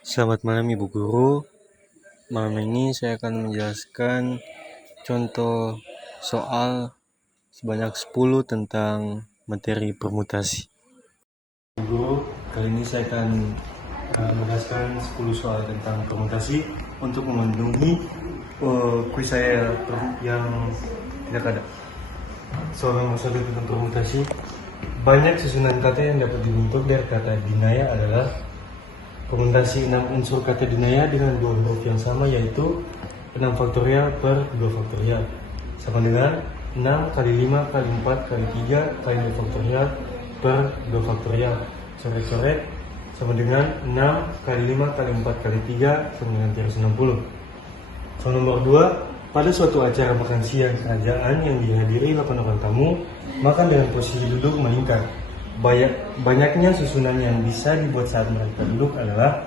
Selamat malam Ibu Guru. Malam ini saya akan menjelaskan contoh soal sebanyak 10 tentang materi permutasi. Ibu Guru, kali ini saya akan menjelaskan 10 soal tentang permutasi untuk memenuhi kuis saya yang tidak ada. Soal nomor 1 tentang permutasi. Banyak susunan kata yang dapat dibentuk dari kata dinaya adalah permutasi 6 unsur kata dinaya dengan 2 huruf yang sama, yaitu 6 faktorial per 2 faktorial sama dengan 6 kali 5 kali 4 kali 3 kali 2 faktorial per 2 faktorial. Coret-coret sama dengan 6 kali 5 kali 4 kali 3 sama dengan 360. Soal nomor 2. Pada suatu acara makan siang kerajaan yang dihadiri 8 orang tamu, makan dengan posisi duduk meningkat. Banyaknya susunan yang bisa dibuat saat mereka duduk adalah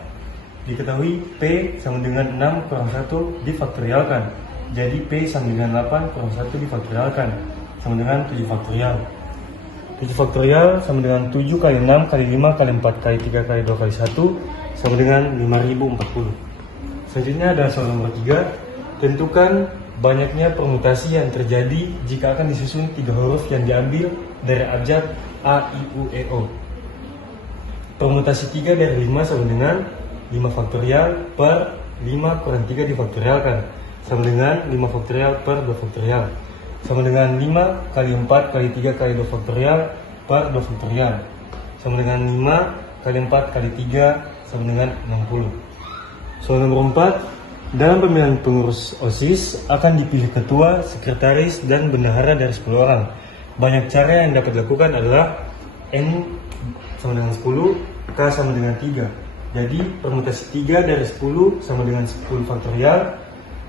diketahui P sama dengan 6 kurang 1 difaktorialkan. Jadi P sama dengan 8 kurang 1 difaktorialkan sama dengan 7 faktorial. 7 faktorial sama dengan 7 kali 6 kali 5 kali 4 kali 3 kali 2 kali 1 sama dengan 5040. Selanjutnya ada soal nomor 3. Tentukan banyaknya permutasi yang terjadi jika akan disusun 3 huruf yang diambil dari abjad A, I, U, E, O. Permutasi 3 dari 5 sama dengan 5 faktorial per 5 kurang 3 difaktorialkan sama dengan 5 faktorial per 2 faktorial sama dengan 5 kali 4 kali 3 kali 2 faktorial per 2 faktorial sama dengan 5 kali 4 kali 3 sama dengan 60. Soal nomor 4. Dalam pemilihan pengurus OSIS akan dipilih ketua, sekretaris, dan bendahara dari 10 orang. Banyak cara yang dapat dilakukan adalah N sama dengan 10, K sama dengan 3. Jadi permutasi 3 dari 10 sama dengan 10 faktorial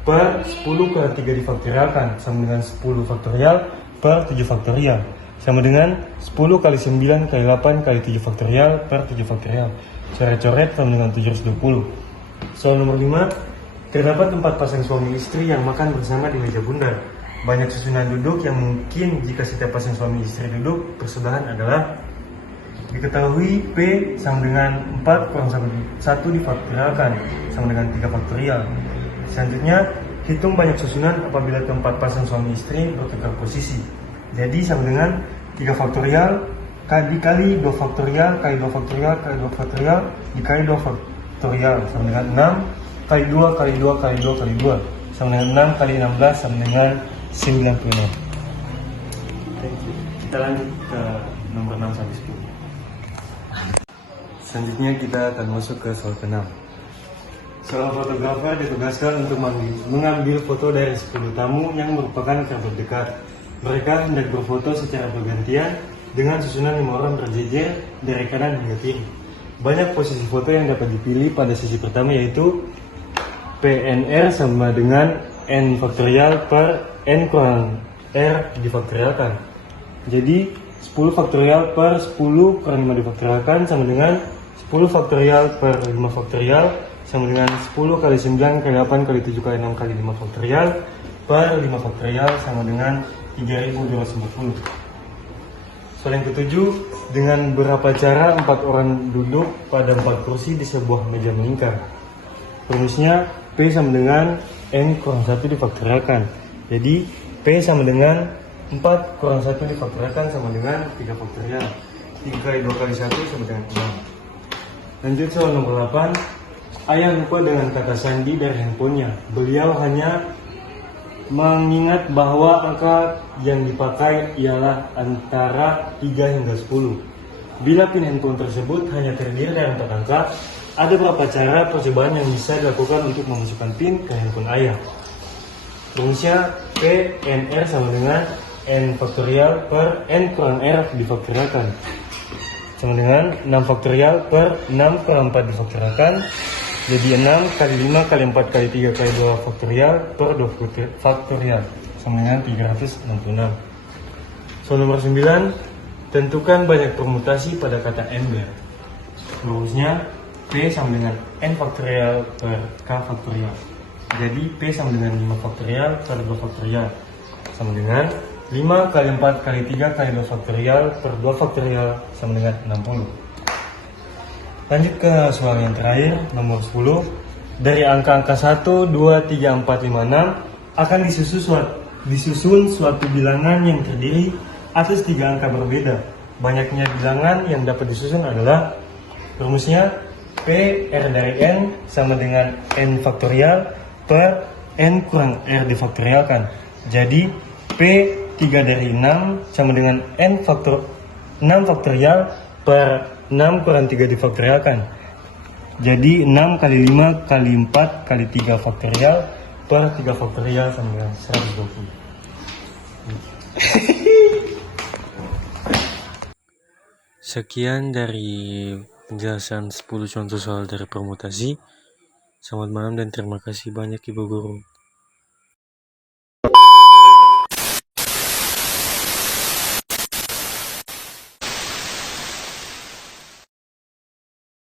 per 10 kurang 3 difaktorialkan sama dengan 10 faktorial per 7 faktorial sama dengan 10 kali 9 kali 8 kali 7 faktorial per 7 faktorial. Coret-coret sama dengan 720. Soal nomor 5. Terdapat 4 pasang suami istri yang makan bersama di meja bundar. Banyak susunan duduk yang mungkin jika setiap pasang suami istri duduk bersebelahan adalah diketahui P sama dengan 4 kurang 1 difaktorialkan sama dengan 3 faktorial. Selanjutnya, hitung banyak susunan apabila keempat pasang suami istri bertukar posisi. Jadi sama dengan 3 faktorial dikali 2 faktorial kali 2 faktorial kali 2 faktorial dikali 2 faktorial sama dengan 6 kali 2 kali 2 kali 2 kali 2 sama dengan 6 kali 16 sama dengan 96. Kita lanjut ke nomor 6 sampai 10. Selanjutnya kita akan masuk ke soal ke-6. Seorang fotografer ditugaskan untuk mengambil foto dari 10 tamu yang merupakan kerabat dekat. Mereka hendak berfoto secara bergantian dengan susunan 5 orang berjejer dari kanan hingga kiri. Banyak posisi foto yang dapat dipilih pada sesi pertama, yaitu PNR sama dengan N faktorial per N kurang R difaktorialkan. Jadi 10 faktorial per 10 kurang 5 difaktorialkan sama dengan 10 faktorial per 5 faktorial sama dengan 10 kali 9 kali 8 kali 7 kali 6 kali 5 faktorial per 5 faktorial sama dengan 3240. Soal yang ketujuh. Dengan berapa cara 4 orang duduk pada 4 kursi di sebuah meja melingkar? Rumusnya P sama dengan N kurang 1 difaktorialkan. Jadi P sama dengan 4 kurang 1 difaktorialkan sama dengan 3 faktorial. 3 kali 2 kali 1 sama dengan 6. Lanjut soal nomor 8. Ayah lupa dengan kata sandi dari handphonenya. Beliau hanya mengingat bahwa angka yang dipakai ialah antara 3 hingga 10. Bila PIN handphone tersebut hanya terdiri dari 4 angka, ada berapa cara percobaan yang bisa dilakukan untuk memasukkan PIN ke handphone ayah? Rumusnya P NR sama dengan N faktorial per N kurang R difaktorialkan sama dengan 6 faktorial per 6 kurang 4 difaktorialkan. Jadi 6 kali 5 kali 4 kali 3 kali 2 faktorial per 2 faktorial sama dengan 366. Soal nomor 9. Tentukan banyak permutasi pada kata ember. Rumusnya P sama dengan N faktorial per K faktorial. Jadi P sama dengan 5 faktorial per 2 faktorial sama dengan 5 kali 4 kali 3 kali 2 faktorial per 2 faktorial sama dengan 60. Lanjut ke soal yang terakhir, nomor 10. Dari angka-angka 1, 2, 3, 4, 5, 6 akan disusun suatu bilangan yang terdiri atas 3 angka berbeda. Banyaknya bilangan yang dapat disusun adalah rumusnya P R dari N sama dengan N faktorial per N kurang R difaktorialkan. Jadi P 3 dari 6 sama dengan N faktor 6 faktorial per 6 kurang 3 difaktorialkan. Jadi 6 kali 5 kali 4 kali 3 faktorial per 3 faktorial sama dengan 120. Sekian dari penjelasan 10 contoh soal dari permutasi. Selamat malam dan terima kasih banyak Ibu Guru.